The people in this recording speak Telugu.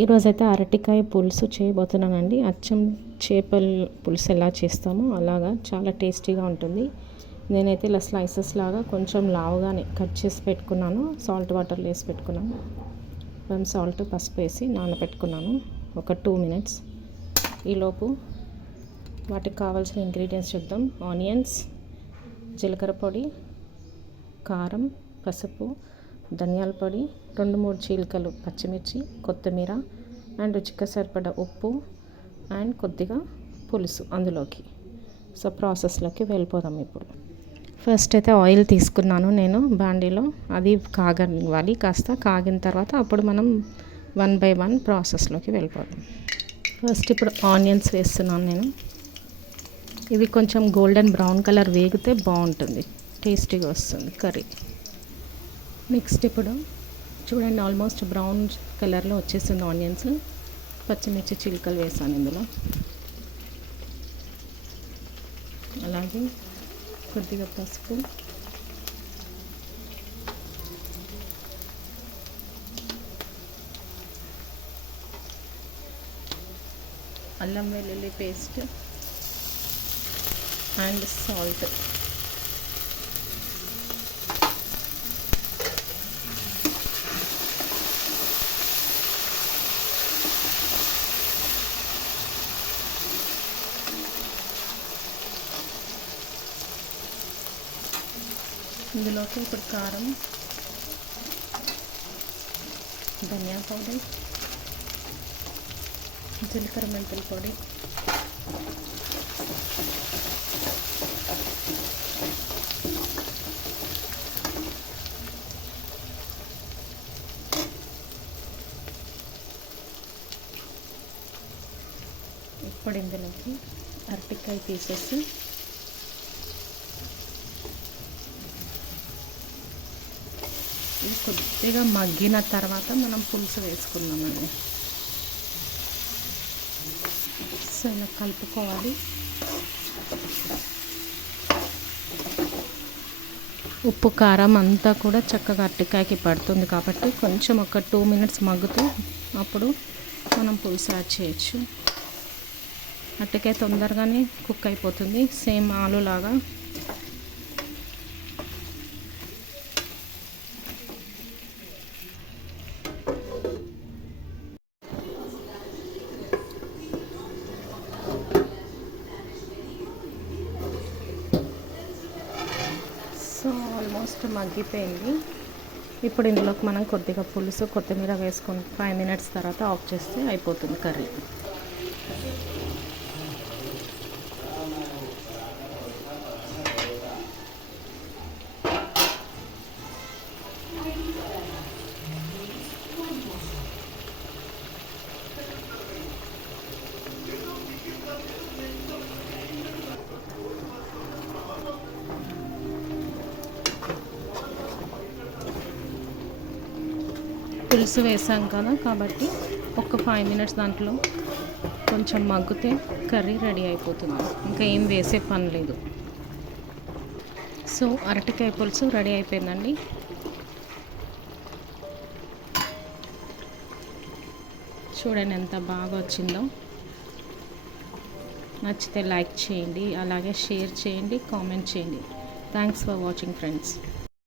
ఈరోజైతే అరటికాయ పులుసు చేయబోతున్నానండి. అచ్చం చేపల పులుసు ఎలా చేస్తామో అలాగా చాలా టేస్టీగా ఉంటుంది. నేనైతే ఇలా స్లైసెస్ లాగా కొంచెం లావుగానే కట్ చేసి పెట్టుకున్నాను. సాల్ట్ వాటర్లో వేసి పెట్టుకున్నాను. సాల్ట్ పసుపు వేసి నానబెట్టుకున్నాను ఒక 2 మినిట్స్. ఈలోపు వాటికి కావాల్సిన ఇంగ్రీడియంట్స్ చూద్దాం. ఆనియన్స్, జీలకర్ర పొడి, కారం, పసుపు, ధనియాల పొడి, 2-3 చీలికలు పచ్చిమిర్చి, కొత్తిమీర అండ్ రుచికి సరిపడా ఉప్పు అండ్ కొద్దిగా పులుసు అందులోకి. సో ప్రాసెస్లోకి వెళ్ళిపోదాం ఇప్పుడు. ఫస్ట్ అయితే ఆయిల్ తీసుకున్నాను నేను బాండీలో. అది కాగనివ్వాలి. కాస్త కాగిన తర్వాత అప్పుడు మనం 1 by 1 ప్రాసెస్లోకి వెళ్ళిపోదాం. ఫస్ట్ ఇప్పుడు ఆనియన్స్ వేస్తున్నాను నేను. ఇవి కొంచెం గోల్డెన్ బ్రౌన్ కలర్ వేగితే బాగుంటుంది, టేస్టీగా వస్తుంది కర్రీ. నెక్స్ట్ ఇప్పుడు చూడండి, ఆల్మోస్ట్ బ్రౌన్ కలర్లో వచ్చేస్తుంది ఆనియన్స్. పచ్చిమిర్చి చిలుకలు వేసాను ఇందులో. అలాగే కొద్దిగా పసుపు, అల్లం వెల్లుల్లి పేస్ట్ అండ్ సాల్ట్. ఇందులోకి ఇప్పుడు కారం, ధనియా పౌడర్, జీలకర్ర మెంతుల పొడి, ఇప్పుడు ఇందులోకి అరటికాయ తీసేసి కొద్దిగా మగ్గిన తర్వాత మనం పులుసు వేసుకున్నామండి. సో ఇలా కలుపుకోవాలి. ఉప్పు కారం అంతా కూడా చక్కగా అరటికాయకి పడుతుంది కాబట్టి కొంచెం ఒక 2 మినిట్స్ మగ్గుతూ అప్పుడు మనం పులుసు యాడ్ చేయొచ్చు. అరటికాయ తొందరగానే కుక్ అయిపోతుంది, సేమ్ ఆలు లాగా. సో ఆల్మోస్ట్ మగ్గిపోయింది. ఇప్పుడు ఇందులోకి మనం కొద్దిగా పులుసు, కొత్తిమీర వేసుకొని 5 మినిట్స్ తర్వాత ఆఫ్ చేస్తే అయిపోతుంది కర్రీ. పులుసు వేసాం కదా కాబట్టి ఒక 5 మినిట్స్ దాంట్లో కొంచెం మగ్గితే కర్రీ రెడీ అయిపోతుంది. ఇంకా ఏం వేసే పని లేదు. సో అరటికాయ పులుసు రెడీ అయిపోయిందండి. చూడండి ఎంత బాగా వచ్చిందో. నచ్చితే లైక్ చేయండి, అలాగే షేర్ చేయండి, కామెంట్ చేయండి. Thanks for watching friends.